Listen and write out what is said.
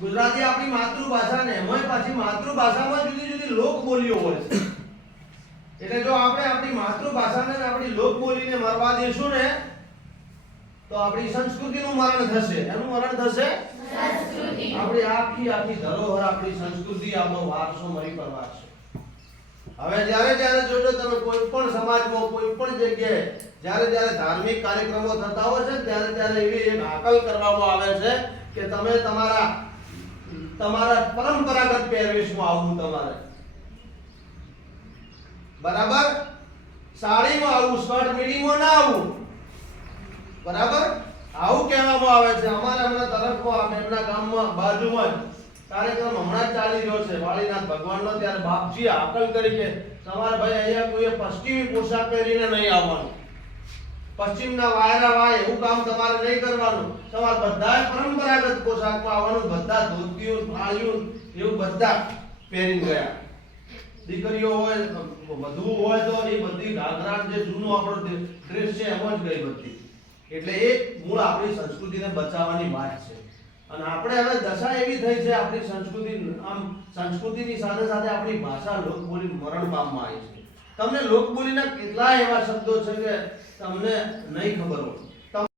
ગુજરાતી આપણી માતૃભાષા ને એમાં પાછી માતૃભાષામાં જુદી જુદી લોક બોલીઓ હોય છે. એટલે જો આપણે આપણી માતૃભાષાને ને આપણી લોક બોલીને મરવા દેશું ને તો આપણી સંસ્કૃતિનું મરણ થશે. એનું મરણ થશે? આપણી આખી આખી ધરોહર આપણી સંસ્કૃતિ આપણો વારસો મરી પડવા છે. હવે જ્યારે જ્યારે જોજો તમે કોઈ પણ સમાજમાં કોઈ પણ જગ્યાએ જ્યારે જ્યારે ધાર્મિક કાર્યક્રમો થતા હોય છે ત્યારે ત્યારે એવી એક હાકલ કરવામાં આવે છે કે તમે તમારા તમારા પરંપરાગત પહેરવેશમાં આવવું તમારે. બરાબર? સાડીમાં આવું સ્કર્ટ મીડીમાં ના આવું. બરાબર? આવું કહેવામાં આવે છે. અમારા હમણાં તરફમાં એમના ગામમાં, બાજુમાં જ કાર્યક્રમ હમણાં જ ચાલી રહ્યો છે. વાળીનાથ ભગવાનનો ત્યારે બાપજી આકલ કરી કે તમારે ભાઈ અહીંયા કોઈએ પશ્ચિમી પોશાક પહેરીને નહીં આવવાનું. પશ્ચિમના વાયરા વાય એવું કામ તમારે નહીં કરવાનું. તમારે બધાએ પરંપરાગત પોશાકમાં આવવાનું બધા ધોતીઓ, થાળીઓ, એવું બધા પહેરીને ગયા. દીકરીઓ હોય, વધુ હોય તો એ બધી ઘાઘરા જે જૂનો આપણો ડ્રેસ છે, એમાં જ ગઈ બધી. એટલે એ મૂળ આપણી સંસ્કૃતિને બચાવવાની વાત છે. અને આપણે હવે દશા એવી થઈ છે, આપણી સંસ્કૃતિ, આમ સંસ્કૃતિની સાથે સાથે આપણી ભાષા લોકબોલી મરણ પામવા આવી છે. તમને લોકબોલીના કેટલા એવા શબ્દો છે કે તમને નહીં ખબર હોય.